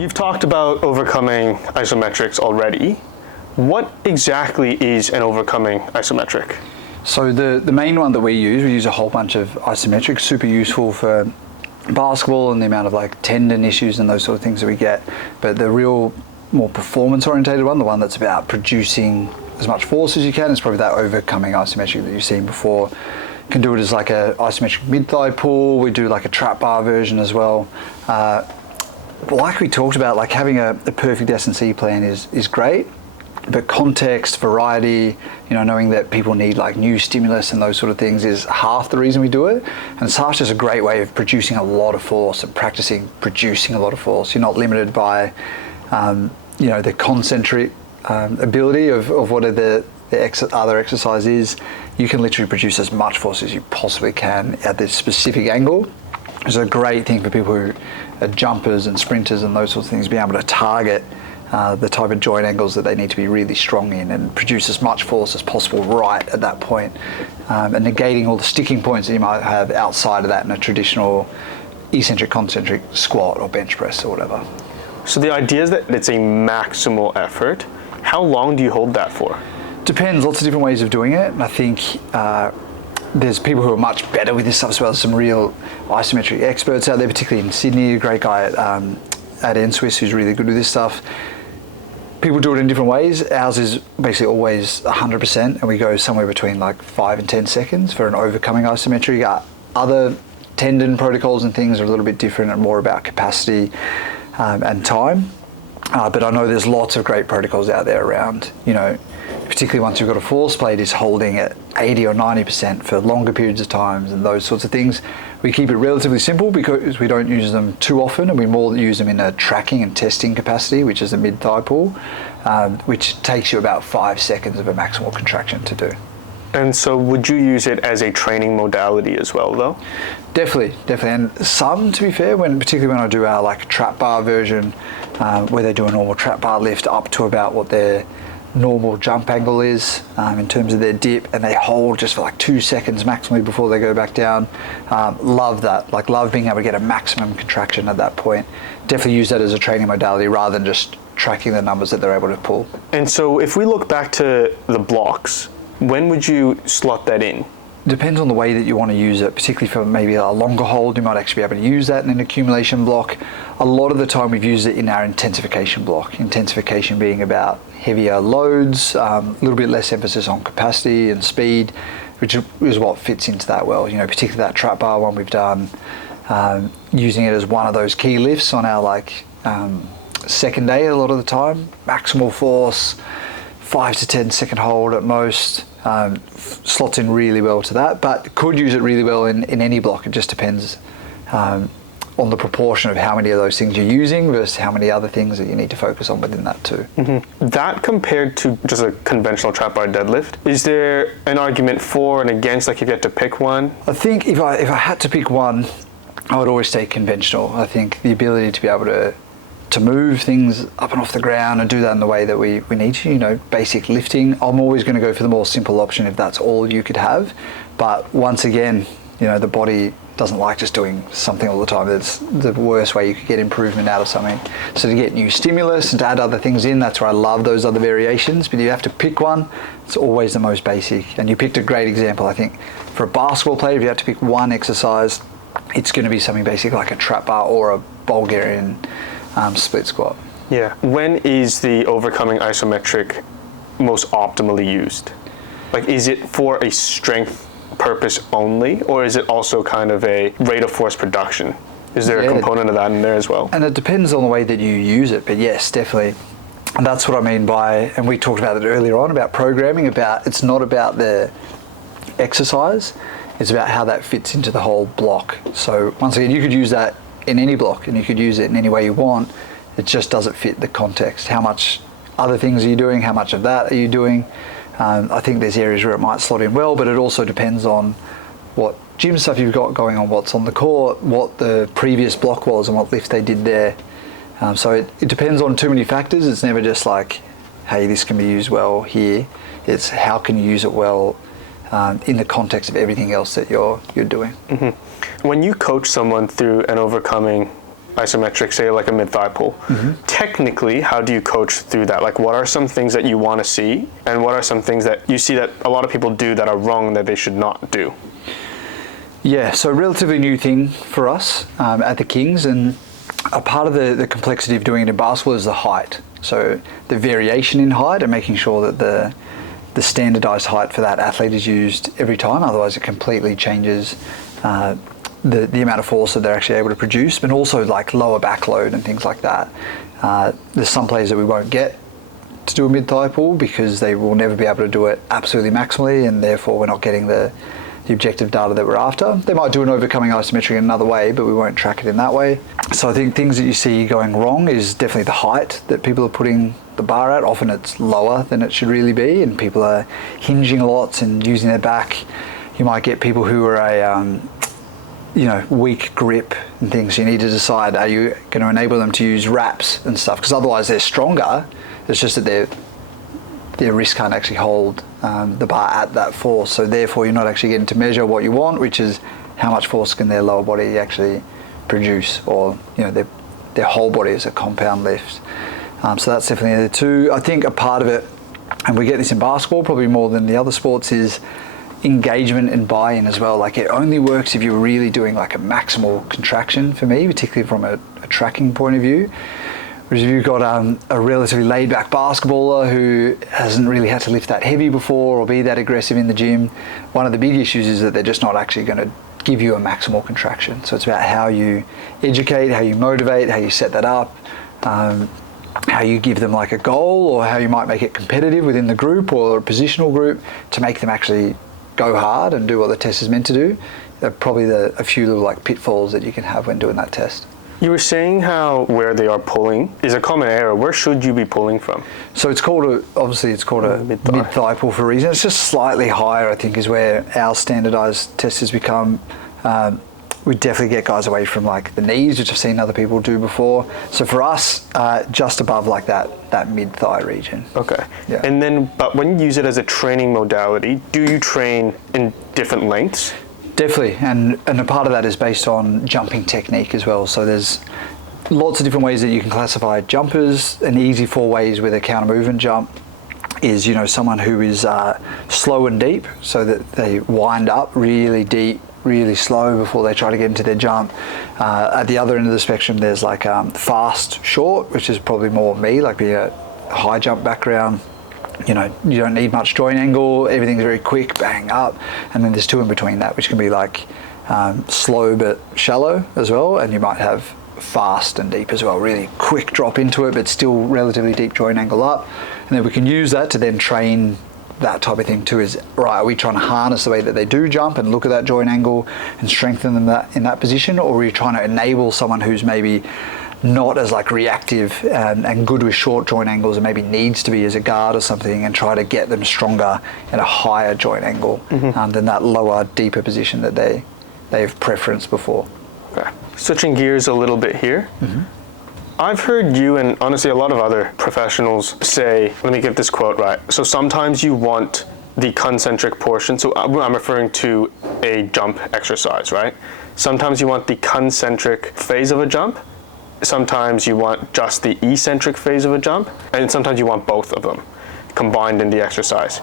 you've talked about overcoming isometrics already. What exactly is an overcoming isometric? So the main one that we use a whole bunch of isometrics, super useful for basketball and the amount of like tendon issues and those sort of things that we get. But the real more performance orientated one, the one that's about producing as much force as you can, is probably that overcoming isometric that you've seen before. You can do it as like a isometric mid-thigh pull. We do like a trap bar version as well. Like we talked about, like having a perfect S&C plan is great, but context, variety, knowing that people need like new stimulus and those sort of things is half the reason we do it. And it's half just a great way of producing a lot of force and practicing producing a lot of force. You're not limited by, the concentric ability of what the other exercise is. You can literally produce as much force as you possibly can at this specific angle. It's a great thing for people who are jumpers and sprinters and those sorts of things, being able to target the type of joint angles that they need to be really strong in and produce as much force as possible right at that point, and negating all the sticking points that you might have outside of that in a traditional eccentric concentric squat or bench press or whatever. So the idea is that it's a maximal effort. How long do you hold that for? Depends, lots of different ways of doing it. And I think there's people who are much better with this stuff as well. There's some real isometric experts out there, particularly in Sydney, a great guy at NSWIS who's really good with this stuff. People do it in different ways. Ours is basically always 100%, and we go somewhere between like 5 and 10 seconds for an overcoming isometric. Other tendon protocols and things are a little bit different and more about capacity and time. But I know there's lots of great protocols out there around, particularly once you've got a force plate is holding at 80 or 90% for longer periods of times and those sorts of things. We keep it relatively simple because we don't use them too often, and we more use them in a tracking and testing capacity, which is a mid-thigh pull, which takes you about 5 seconds of a maximal contraction to do. And so would you use it as a training modality as well, though? Definitely. And some, to be fair, particularly when I do our like trap bar version, where they do a normal trap bar lift up to about what their normal jump angle is in terms of their dip, and they hold just for like 2 seconds maximally before they go back down. Love that, love being able to get a maximum contraction at that point. Definitely use that as a training modality rather than just tracking the numbers that they're able to pull. And so if we look back to the blocks, when would you slot that in? Depends on the way that you want to use it, particularly for maybe a longer hold. You might actually be able to use that in an accumulation block. A lot of the time we've used it in our intensification block. Intensification being about heavier loads, a little bit less emphasis on capacity and speed, which is what fits into that well. Particularly that trap bar one we've done, using it as one of those key lifts on our second day a lot of the time. Maximal force, 5 to 10 second hold at most. Slots in really well to that, but could use it really well in any block. It just depends on the proportion of how many of those things you're using versus how many other things that you need to focus on within that too. Mm-hmm. That compared to just a conventional trap bar deadlift, is there an argument for and against, like if you had to pick one? I think if I had to pick one, I would always say conventional. I think the ability to be able to move things up and off the ground and do that in the way that we need to, basic lifting. I'm always going to go for the more simple option if that's all you could have. But once again, the body doesn't like just doing something all the time. That's the worst way you could get improvement out of something. So to get new stimulus and to add other things in, that's where I love those other variations. But you have to pick one, it's always the most basic. And you picked a great example, I think. For a basketball player, if you have to pick one exercise, it's going to be something basic like a trap bar or a Bulgarian split squat. Yeah. When is the overcoming isometric most optimally used? Is it for a strength purpose only, or is it also kind of a rate of force production? Is there a component of that in there as well? And it depends on the way that you use it, but yes, definitely. And that's what I mean by, and we talked about it earlier on, about programming, it's not about the exercise, it's about how that fits into the whole block. So once again, you could use that in any block and you could use it in any way you want. It just doesn't fit the context. How much other things are you doing? How much of that are you doing? I think there's areas where it might slot in well, but it also depends on what gym stuff you've got going on, what's on the court, what the previous block was and what lift they did there. So it depends on too many factors. It's never just like, hey, this can be used well here. It's how can you use it well in the context of everything else that you're doing. Mm-hmm. When you coach someone through an overcoming isometric, say like a mid-thigh pull. Technically, how do you coach through that? Like, what are some things that you want to see, and what are some things that you see that a lot of people do that are wrong that they should not do? Yeah, so relatively new thing for us at the Kings, and a part of the complexity of doing it in basketball is the height. So the variation in height and making sure that the standardized height for that athlete is used every time, otherwise it completely changes the amount of force that they're actually able to produce, but also like lower back load and things like that. There's some players that we won't get to do a mid-thigh pull because they will never be able to do it absolutely maximally, and therefore we're not getting the objective data that we're after. They might do an overcoming isometric in another way, but we won't track it in that way. So I think things that you see going wrong is definitely the height that people are putting the bar at. Often it's lower than it should really be, and people are hinging a lot and using their back. You might get people who are a weak grip and things. You need to decide, are you going to enable them to use wraps and stuff? Because otherwise they're stronger. It's just that their wrist can't actually hold the bar at that force. So therefore you're not actually getting to measure what you want, which is how much force can their lower body actually produce, or their whole body as a compound lift. So that's definitely the two. I think a part of it, and we get this in basketball probably more than the other sports, is engagement and buy-in as well. Like, it only works if you're really doing like a maximal contraction for me, particularly from a tracking point of view. Whereas if you've got a relatively laid-back basketballer who hasn't really had to lift that heavy before or be that aggressive in the gym, one of the big issues is that they're just not actually going to give you a maximal contraction. So it's about how you educate, how you motivate, how you set that up, how you give them like a goal, or how you might make it competitive within the group or a positional group to make them actually go hard and do what the test is meant to do. They're probably a few little like pitfalls that you can have when doing that test. You were saying how where they are pulling is a common error. Where should you be pulling from? So it's called a mid-thigh pull for a reason. It's just slightly higher, I think, is where our standardized test has become. We definitely get guys away from like the knees, which I've seen other people do before. So for us, just above like that mid-thigh region. Okay. Yeah. And then, but when you use it as a training modality, do you train in different lengths? Definitely, and a part of that is based on jumping technique as well. So there's lots of different ways that you can classify jumpers. An easy 4 ways with a counter movement jump is, someone who is slow and deep, so that they wind up really deep, really slow before they try to get into their jump. At the other end of the spectrum, there's like fast short, which is probably more me, like be a high jump background. You don't need much joint angle, everything's very quick, bang up. And then there's two in between that, which can be like slow but shallow as well, and you might have fast and deep as well, really quick drop into it but still relatively deep joint angle up. And then we can use that to then train that type of thing too. Is right, are we trying to harness the way that they do jump and look at that joint angle and strengthen them in that position, or are we trying to enable someone who's maybe not as like reactive and good with short joint angles and maybe needs to be as a guard or something, and try to get them stronger at a higher joint angle than that lower, deeper position that they've preferenced before. Okay. Switching gears a little bit here. I've heard you and honestly a lot of other professionals say, let me get this quote right. So sometimes you want the concentric portion. So I'm referring to a jump exercise, right? Sometimes you want the concentric phase of a jump. Sometimes you want just the eccentric phase of a jump, and sometimes you want both of them combined in the exercise.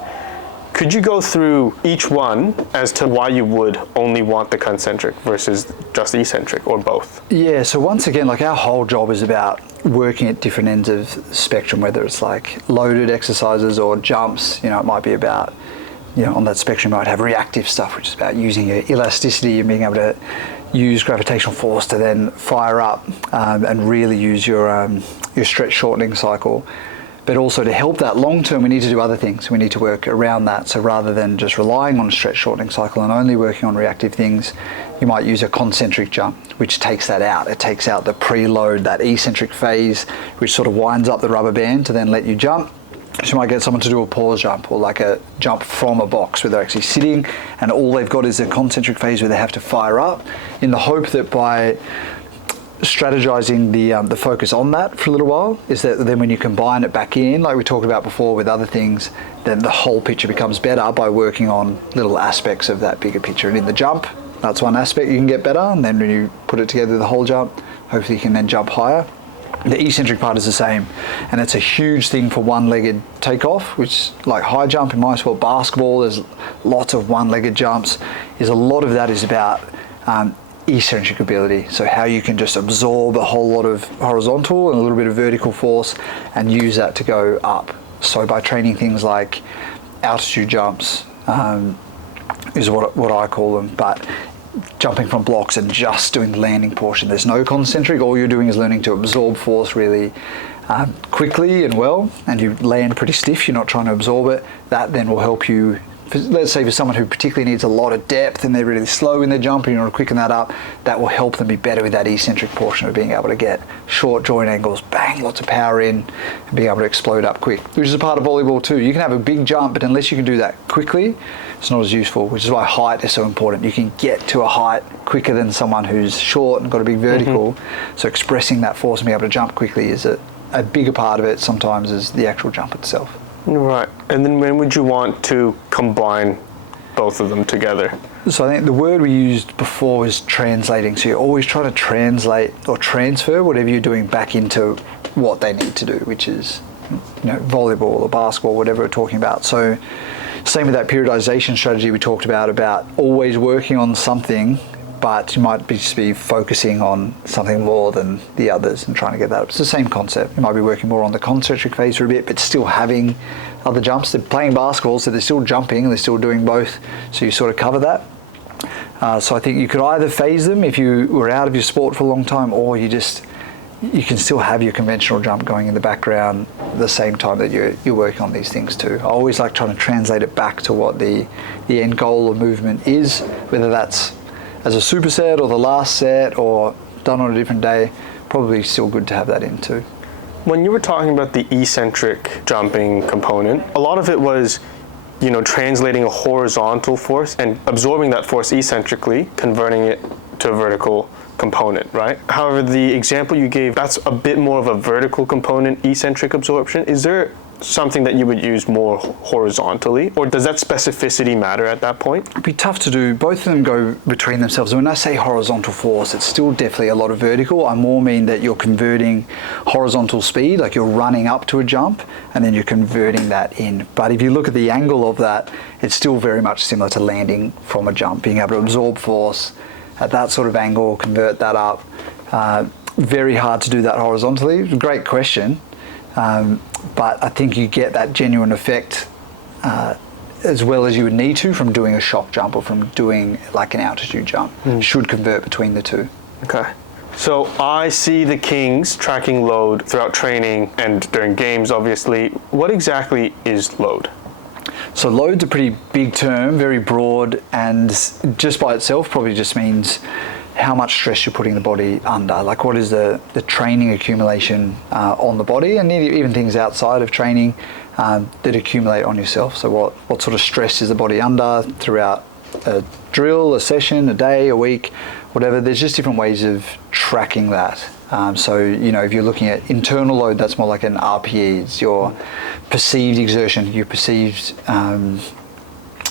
Could you go through each one as to why you would only want the concentric versus just the eccentric, or both? Yeah, so once again, like our whole job is about working at different ends of the spectrum, whether it's like loaded exercises or jumps. It might be about, on that spectrum you might have reactive stuff, which is about using your elasticity and being able to use gravitational force to then fire up and really use your stretch shortening cycle. But also to help that long term, we need to do other things. We need to work around that. So rather than just relying on a stretch shortening cycle and only working on reactive things, you might use a concentric jump, which takes that out. It takes out the preload, that eccentric phase, which sort of winds up the rubber band to then let you jump. So you might get someone to do a pause jump, or like a jump from a box where they're actually sitting and all they've got is a concentric phase where they have to fire up, in the hope that by strategizing the focus on that for a little while, is that then when you combine it back in, like we talked about before with other things, then the whole picture becomes better by working on little aspects of that bigger picture. And in the jump, that's one aspect you can get better, and then when you put it together, the whole jump, hopefully you can then jump higher. The eccentric part is the same, and it's a huge thing for one-legged takeoff, which like high jump in my sport, basketball, there's lots of one-legged jumps. A lot of that is about eccentric ability, so how you can just absorb a whole lot of horizontal and a little bit of vertical force and use that to go up. So by training things like altitude jumps is what I call them, but jumping from blocks and just doing the landing portion, there's no concentric. All you're doing is learning to absorb force really quickly and well, and you land pretty stiff, you're not trying to absorb it. That then will help you, let's say for someone who particularly needs a lot of depth and they're really slow in their jump and you want to quicken that up, that will help them be better with that eccentric portion of being able to get short joint angles, bang, lots of power in, and being able to explode up quick, which is a part of volleyball too. You can have a big jump, but unless you can do that quickly, it's not as useful, which is why height is so important. You can get to a height quicker than someone who's short and got a big vertical, so expressing that force and being able to jump quickly is a bigger part of it sometimes is the actual jump itself. Right. And then when would you want to combine both of them together? So I think the word we used before was translating. So you're always trying to translate or transfer whatever you're doing back into what they need to do, which is, volleyball or basketball, whatever we're talking about. So same with that periodization strategy we talked about always working on something, but you might just be focusing on something more than the others and trying to get that up. It's the same concept. You might be working more on the concentric phase for a bit, but still having other jumps. They're playing basketball, so they're still jumping and they're still doing both. So you sort of cover that. So I think you could either phase them if you were out of your sport for a long time, or you can still have your conventional jump going in the background at the same time that you're working on these things too. I always like trying to translate it back to what the end goal of movement is, whether that's as a superset or the last set or done on a different day. Probably still good to have that in too. When you were talking about the eccentric jumping component, a lot of it was, translating a horizontal force and absorbing that force eccentrically, converting it to a vertical component, right? However, the example you gave, that's a bit more of a vertical component, eccentric absorption. Is there something that you would use more horizontally, or does that specificity matter at that point? It'd be tough to do. Both of them go between themselves. When I say horizontal force, it's still definitely a lot of vertical. I more mean that you're converting horizontal speed, like you're running up to a jump and then you're converting that in. But if you look at the angle of that, it's still very much similar to landing from a jump, being able to absorb force at that sort of angle, convert that up. Very hard to do that horizontally. Great question. But I think you get that genuine effect as well as you would need to from doing a shock jump or from doing like an altitude jump. Should convert between the two. Okay. So I see the Kings tracking load throughout training and during games, obviously. What exactly is load? So load's a pretty big term, very broad, and just by itself probably just means how much stress you're putting the body under. Like what is the training accumulation on the body, and even things outside of training that accumulate on yourself. So what sort of stress is the body under throughout a drill, a session, a day, a week, whatever. There's just different ways of tracking that. So, if you're looking at internal load, that's more like an RPE. It's your perceived exertion, your perceived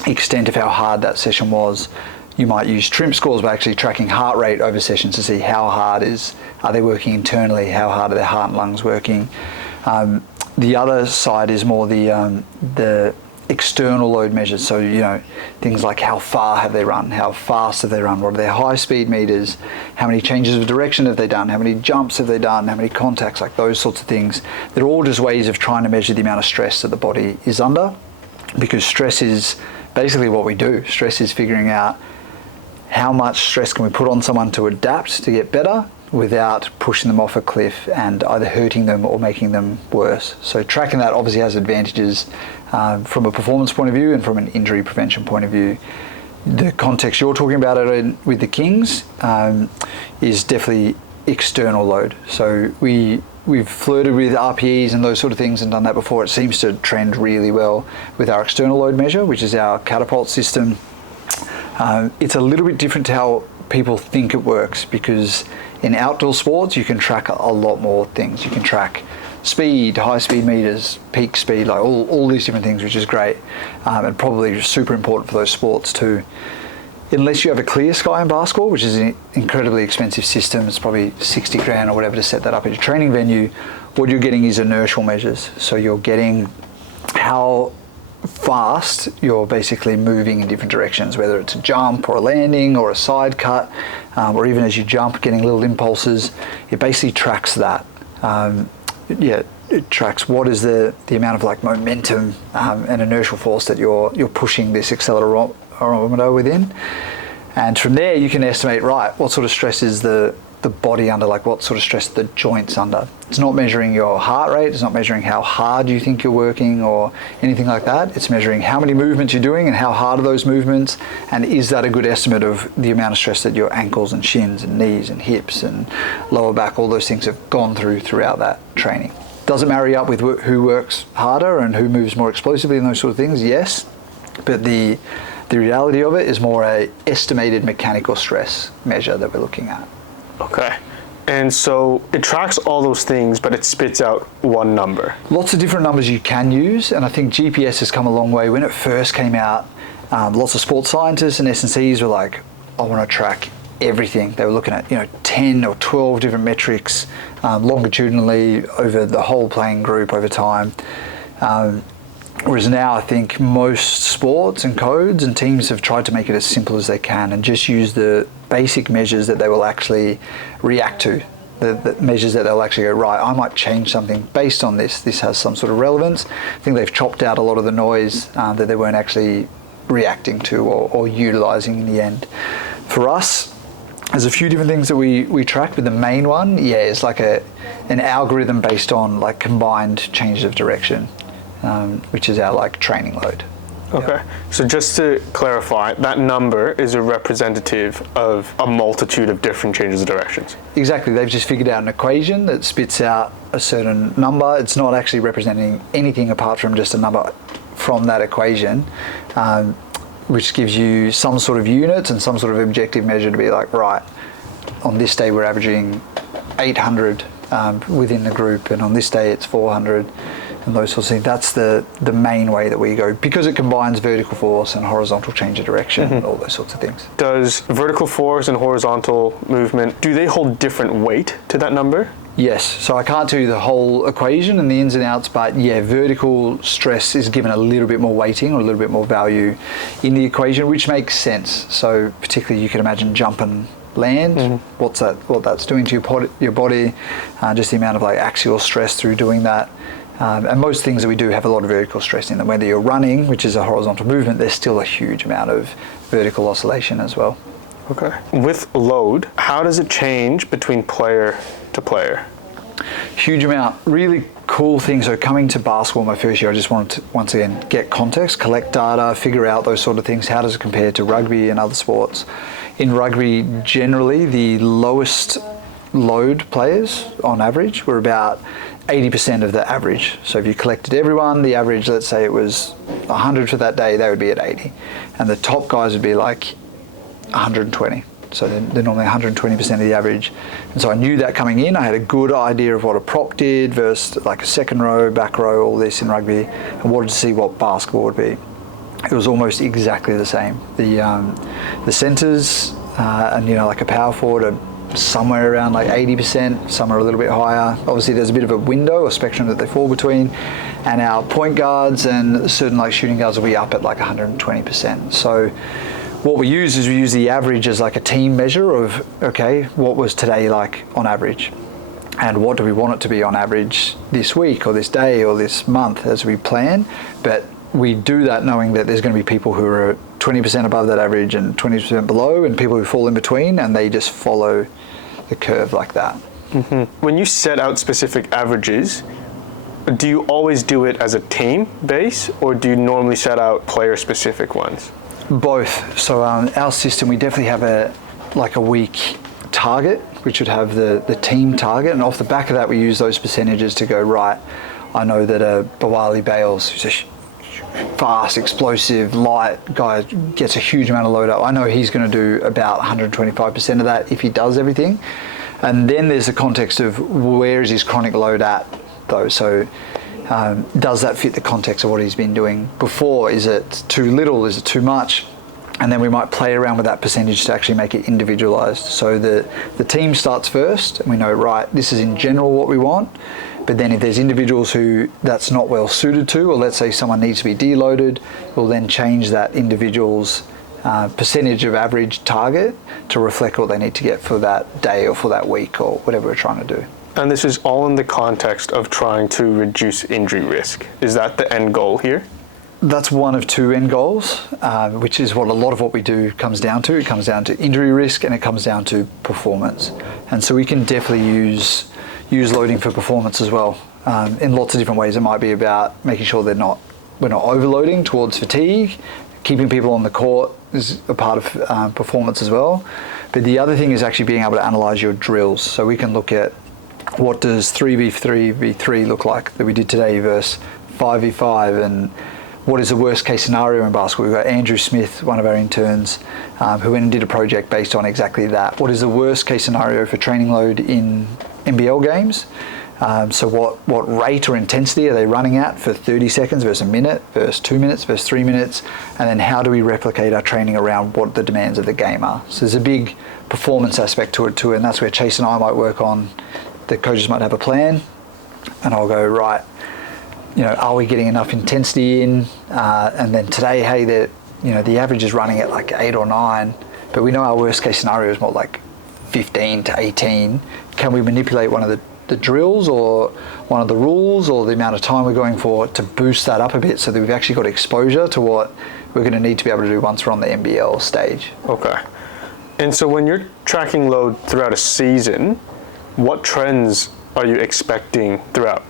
extent of how hard that session was. You might use TRIMP scores by actually tracking heart rate over sessions to see how hard are they working internally, how hard are their heart and lungs working. The other side is more the external load measures. So, things like how far have they run, how fast have they run, what are their high speed meters, how many changes of direction have they done, how many jumps have they done, how many contacts, like those sorts of things. They're all just ways of trying to measure the amount of stress that the body is under, because stress is basically what we do. Stress is figuring out how much stress can we put on someone to adapt, to get better, without pushing them off a cliff and either hurting them or making them worse. So tracking that obviously has advantages from a performance point of view and from an injury prevention point of view. The context you're talking about it with the Kings is definitely external load. So we've flirted with RPEs and those sort of things and done that before. It seems to trend really well with our external load measure, which is our catapult system. It's a little bit different to how people think it works, because in outdoor sports you can track a lot more things. You can track speed, high speed meters, peak speed, like all these different things, which is great, and probably super important for those sports too. unless you have a clear sky in basketball, which is an incredibly expensive system, it's probably 60 grand or whatever to set that up at your training venue, what you're getting is inertial measures. So you're getting how fast you're basically moving in different directions, whether it's a jump or a landing or a side cut, or even as you jump, getting little impulses. It basically tracks that. It tracks what is the amount of like momentum and inertial force that you're pushing this accelerometer within, and from there you can estimate, right, what sort of stress is the body under, like what sort of stress the joints under. It's not measuring your heart rate, it's not measuring how hard you think you're working or anything like that. It's measuring how many movements you're doing and how hard are those movements, and is that a good estimate of the amount of stress that your ankles and shins and knees and hips and lower back, all those things have gone throughout that training. Does it marry up with who works harder and who moves more explosively and those sort of things? Yes, but the reality of it is more a estimated mechanical stress measure that we're looking at. Okay. And so it tracks all those things, but it spits out one number. Lots of different numbers you can use, and I think GPS has come a long way. When it first came out, lots of sports scientists and S&Cs were like, I want to track everything. They were looking at 10 or 12 different metrics longitudinally over the whole playing group over time. Whereas now I think most sports and codes and teams have tried to make it as simple as they can and just use the basic measures that they will actually react to, the measures that they'll actually go, right, I might change something based on this. This has some sort of relevance. I think they've chopped out a lot of the noise that they weren't actually reacting to or utilising in the end. For us, there's a few different things that we track, but the main one, is like an algorithm based on like combined changes of direction. Which is our like training load. Okay, so just to clarify, that number is a representative of a multitude of different changes of directions. Exactly, they've just figured out an equation that spits out a certain number. It's not actually representing anything apart from just a number from that equation, which gives you some sort of units and some sort of objective measure to be like, right, on this day we're averaging 800 within the group, and on this day it's 400. And those sorts of things. That's the main way that we go, because it combines vertical force and horizontal change of direction and all those sorts of things. Does vertical force and horizontal movement, do they hold different weight to that number? Yes, so I can't tell you the whole equation and the ins and outs, but vertical stress is given a little bit more weighting or a little bit more value in the equation, which makes sense. So particularly you can imagine jump and land, what that's doing to your body, just the amount of like axial stress through doing that. And most things that we do have a lot of vertical stress in them. Whether you're running, which is a horizontal movement, there's still a huge amount of vertical oscillation as well. Okay. With load, how does it change between player to player? Huge amount. Really cool thing. So coming to basketball my first year, I just wanted to, once again, get context, collect data, figure out those sort of things. How does it compare to rugby and other sports? In rugby, generally, the lowest load players on average were about 80% of the average. So if you collected everyone, the average, let's say it was 100 for that day, they would be at 80. And the top guys would be like 120. So they're normally 120% of the average. And so I knew that coming in. I had a good idea of what a prop did versus like a second row, back row, all this in rugby, and wanted to see what basketball would be. It was almost exactly the same. The centers and like a power forward are somewhere around like 80%, some are a little bit higher. Obviously there's a bit of a window or spectrum that they fall between, and our point guards and certain like shooting guards will be up at like 120%. So what we use is we use the average as like a team measure of, okay, what was today like on average? And what do we want it to be on average this week or this day or this month as we plan? But we do that knowing that there's going to be people who are 20% above that average and 20% below, and people who fall in between, and they just follow the curve like that. When you set out specific averages, do you always do it as a team base, or do you normally set out player specific ones? Both. So our system, we definitely have a week target, which would have the team target, and off the back of that we use those percentages to go, right, I know that a Bawali Bales, who's a fast, explosive, light guy, gets a huge amount of load up. I know he's going to do about 125% of that if he does everything. And then there's the context of where is his chronic load at though. So does that fit the context of what he's been doing before? Is it too little? Is it too much? and then we might play around with that percentage to actually make it individualized. So the team starts first, and we know, right, this is in general what we want. But then if there's individuals who that's not well suited to, or let's say someone needs to be deloaded, we'll then change that individual's percentage of average target to reflect what they need to get for that day or for that week or whatever we're trying to do. And this is all in the context of trying to reduce injury risk. Is that the end goal here? That's one of two end goals, which is what a lot of what we do comes down to. It comes down to injury risk and it comes down to performance. And so we can definitely use loading for performance as well. In lots of different ways. It might be about making sure we're not overloading towards fatigue. Keeping people on the court is a part of performance as well. But the other thing is actually being able to analyze your drills. So we can look at what does 3v3v3 look like that we did today versus 5v5, and what is the worst case scenario in basketball. We've got Andrew Smith, one of our interns, who went and did a project based on exactly that. What is the worst case scenario for training load in NBL games? So what rate or intensity are they running at for 30 seconds versus a minute versus 2 minutes versus 3 minutes? And then how do we replicate our training around what the demands of the game are? So there's a big performance aspect to it too, and that's where Chase and I might work on. The coaches might have a plan, and I'll go, right, are we getting enough intensity in? And then today, hey, the average is running at like 8 or 9, but we know our worst case scenario is more like 15 to 18. Can we manipulate one of the drills or one of the rules or the amount of time we're going for to boost that up a bit so that we've actually got exposure to what we're going to need to be able to do once we're on the NBL stage? Okay. And so when you're tracking load throughout a season, what trends are you expecting throughout?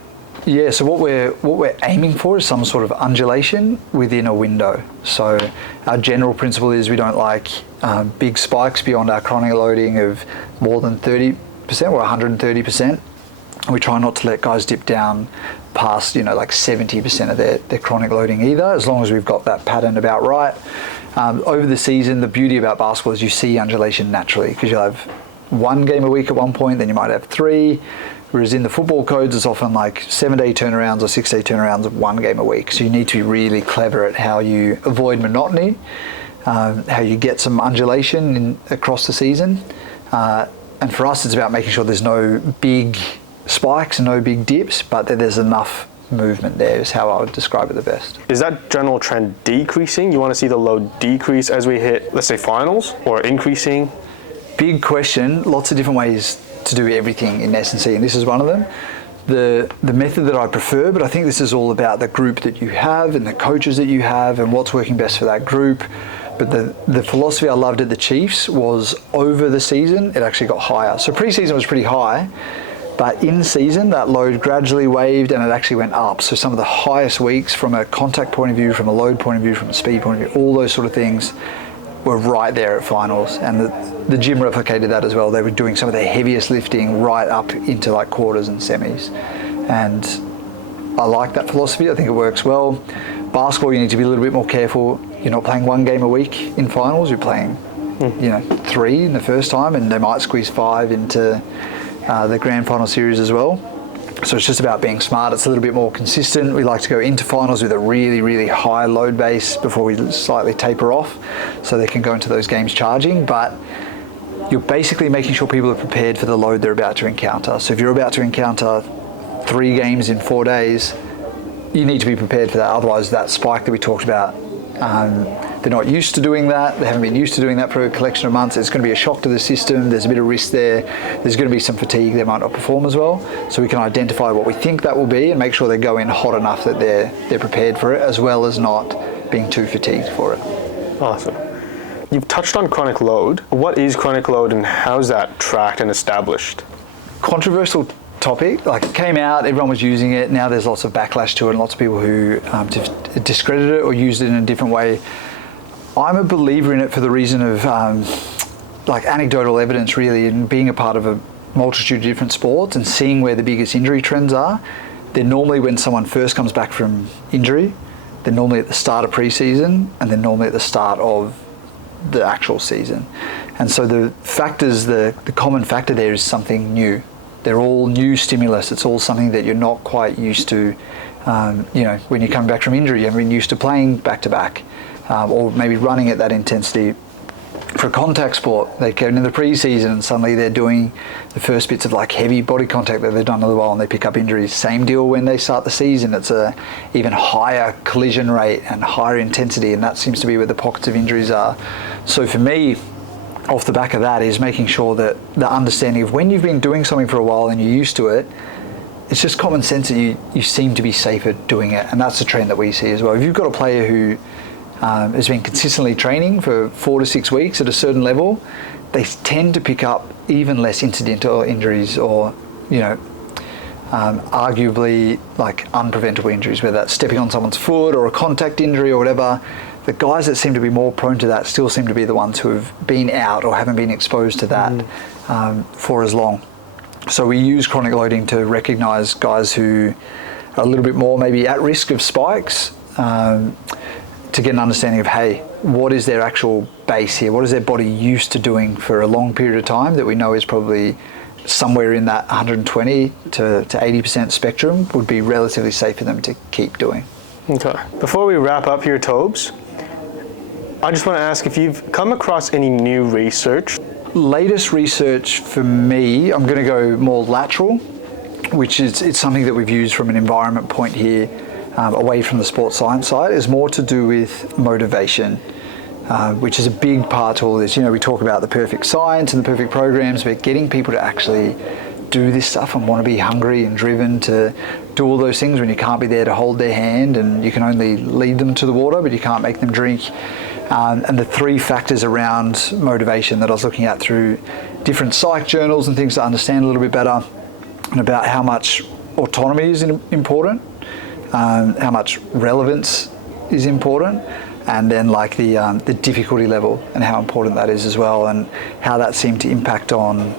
Yeah, so what we're aiming for is some sort of undulation within a window. So our general principle is we don't like big spikes beyond our chronic loading of more than 30% or 130%. We try not to let guys dip down past, like 70% of their chronic loading either, as long as we've got that pattern about right. Over the season, the beauty about basketball is you see undulation naturally, because you'll have 1 game a week at one point, then you might have 3. Whereas in the football codes, it's often like 7-day turnarounds or 6-day turnarounds of 1 game a week. So you need to be really clever at how you avoid monotony, how you get some undulation across the season. And for us, it's about making sure there's no big spikes and no big dips, but that there's enough movement there is how I would describe it the best. Is that general trend decreasing? You want to see the load decrease as we hit, let's say, finals, or increasing? Big question, lots of different ways to do everything in S&C, and this is one of them. The method that I prefer, but I think this is all about the group that you have and the coaches that you have and what's working best for that group. But the philosophy I loved at the Chiefs was over the season, it actually got higher. So pre-season was pretty high, but in season that load gradually waved and it actually went up. So some of the highest weeks from a contact point of view, from a load point of view, from a speed point of view, all those sort of things were right there at finals, and the gym replicated that as well. They were doing some of their heaviest lifting right up into like quarters and semis, and I like that philosophy. I think it works well. Basketball, you need to be a little bit more careful. You're not playing 1 game a week in finals. You're playing 3 in the first time, and they might squeeze 5 into the grand final series as well. So it's just about being smart. It's a little bit more consistent. We like to go into finals with a really, really high load base before we slightly taper off, so they can go into those games charging. But you're basically making sure people are prepared for the load they're about to encounter. So if you're about to encounter 3 games in 4 days, you need to be prepared for that. Otherwise, that spike that we talked about, they're not used to doing that. They haven't been used to doing that for a collection of months. It's going to be a shock to the system. There's a bit of risk there. There's going to be some fatigue. They might not perform as well. So we can identify what we think that will be and make sure they go in hot enough that they're prepared for it, as well as not being too fatigued for it. Awesome. You've touched on chronic load. What is chronic load and how's that tracked and established? Controversial topic. Like, it came out, everyone was using it. Now there's lots of backlash to it and lots of people who discredit it or use it in a different way. I'm a believer in it for the reason of anecdotal evidence, really, and being a part of a multitude of different sports and seeing where the biggest injury trends are. They're normally when someone first comes back from injury. They're normally at the start of pre-season, and they're normally at the start of the actual season. And so the common factor there is something new. They're all new stimulus. It's all something that you're not quite used to. When you come back from injury, you haven't been used to playing back to back. or maybe running at that intensity. For a contact sport, they go into the pre-season and suddenly they're doing the first bits of like heavy body contact that they've done a little while and they pick up injuries. Same deal when they start the season. It's a even higher collision rate and higher intensity, and that seems to be where the pockets of injuries are. So for me, off the back of that is making sure that the understanding of when you've been doing something for a while and you're used to it, it's just common sense that you seem to be safer doing it, and that's the trend that we see as well. If you've got a player who has been consistently training for 4 to 6 weeks at a certain level, they tend to pick up even less incidental injuries or, arguably like unpreventable injuries, whether that's stepping on someone's foot or a contact injury or whatever. The guys that seem to be more prone to that still seem to be the ones who have been out or haven't been exposed to that for as long. So we use chronic loading to recognize guys who are a little bit more maybe at risk of spikes, to get an understanding of, hey, what is their actual base here? What is their body used to doing for a long period of time that we know is probably somewhere in that 120 to 80% spectrum would be relatively safe for them to keep doing. Okay. Before we wrap up here, Tobes, I just want to ask if you've come across any new research. Latest research for me, I'm going to go more lateral, which is it's something that we've used from an environment point here, away from the sports science side, is more to do with motivation, which is a big part to all this. We talk about the perfect science and the perfect programs, but getting people to actually do this stuff and want to be hungry and driven to do all those things when you can't be there to hold their hand and you can only lead them to the water, but you can't make them drink. And the 3 factors around motivation that I was looking at through different psych journals and things to understand a little bit better, and about how much autonomy is important, how much relevance is important, and then like the difficulty level and how important that is as well, and how that seemed to impact on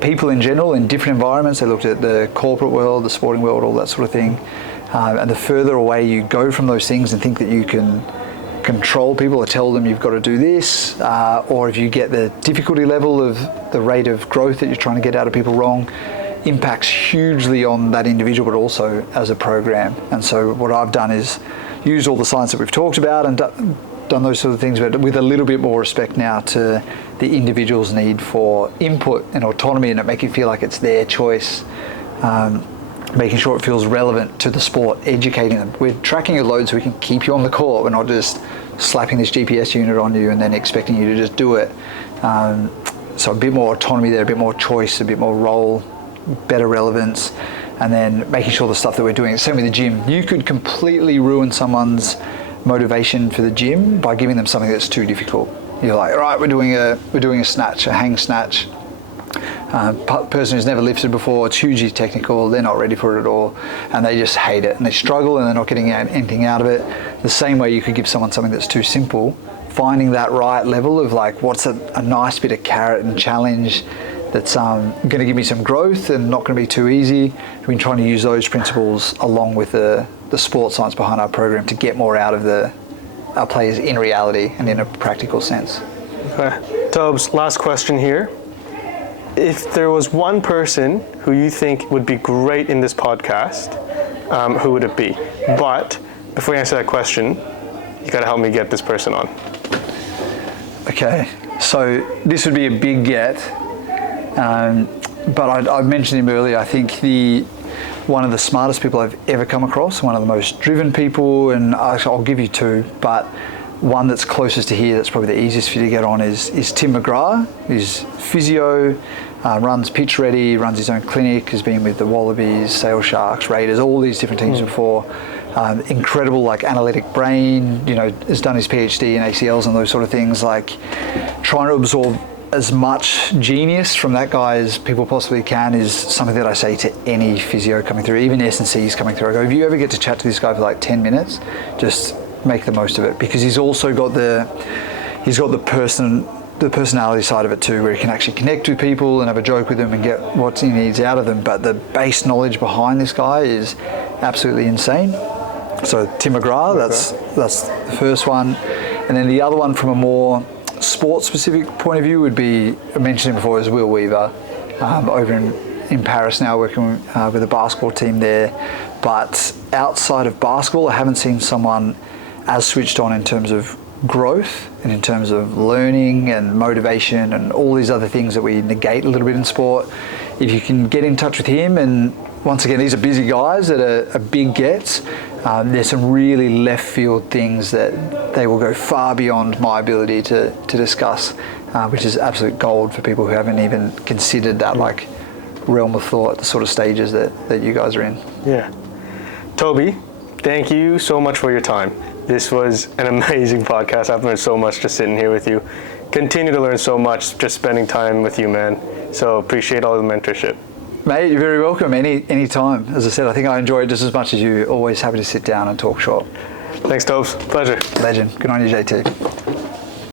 people in general in different environments. They looked at the corporate world, the sporting world, all that sort of thing. And the further away you go from those things and think that you can control people or tell them you've got to do this, or if you get the difficulty level of the rate of growth that you're trying to get out of people wrong, impacts hugely on that individual, but also as a program. And so what I've done is use all the science that we've talked about and done those sort of things, but with a little bit more respect now to the individual's need for input and autonomy, and it make it feel like it's their choice, making sure it feels relevant to the sport, educating them. We're tracking your load so we can keep you on the court. We're not just slapping this GPS unit on you and then expecting you to just do it. So a bit more autonomy there, a bit more choice, a bit more role, better relevance, and then making sure the stuff that we're doing. Same with the gym. You could completely ruin someone's motivation for the gym by giving them something that's too difficult. You're like, all right, we're doing a snatch, a hang snatch. Person who's never lifted before, it's hugely technical, they're not ready for it at all, and they just hate it and they struggle and they're not getting anything out of it. The same way you could give someone something that's too simple, finding that right level of like, what's a nice bit of carrot and challenge that's going to give me some growth and not going to be too easy. We've been trying to use those principles along with the sports science behind our program to get more out of our players in reality and in a practical sense. Okay. Tobes, last question here. If there was one person who you think would be great in this podcast, who would it be? But before you answer that question, you got to help me get this person on. Okay, so this would be a big get, but I mentioned him earlier. I think one of the smartest people I've ever come across, one of the most driven people, and I'll give you 2, but one that's closest to here, that's probably the easiest for you to get on, is Tim McGrath. He's physio, runs Pitch Ready, runs his own clinic, has been with the Wallabies, Sale Sharks, Raiders, all these different teams before. Incredible like analytic brain, has done his PhD in ACLs and those sort of things, like trying to absorb as much genius from that guy as people possibly can is something that I say to any physio coming through, even S&Cs coming through. I go, if you ever get to chat to this guy for like 10 minutes, just make the most of it, because he's also got the personality side of it too, where he can actually connect with people and have a joke with them and get what he needs out of them. But the base knowledge behind this guy is absolutely insane. So Tim McGrath, that's the first one. And then the other one from a more sports specific point of view would be, I mentioned him before, is Will Weaver, over in Paris now, working with a basketball team there. But outside of basketball, I haven't seen someone as switched on in terms of growth and in terms of learning and motivation and all these other things that we negate a little bit in sport, if you can get in touch with him, and once again, these are busy guys that are big gets. There's some really left field things that they will go far beyond my ability to discuss, which is absolute gold for people who haven't even considered that like realm of thought, the sort of stages that you guys are in. Yeah. Toby, thank you so much for your time. This was an amazing podcast. I've learned so much just sitting here with you. Continue to learn so much just spending time with you, man. So appreciate all the mentorship. Mate, you're very welcome. Any time. As I said, I think I enjoy it just as much as you. Always happy to sit down and talk short. Thanks, Tobes. Pleasure. Legend. Good on you, JT.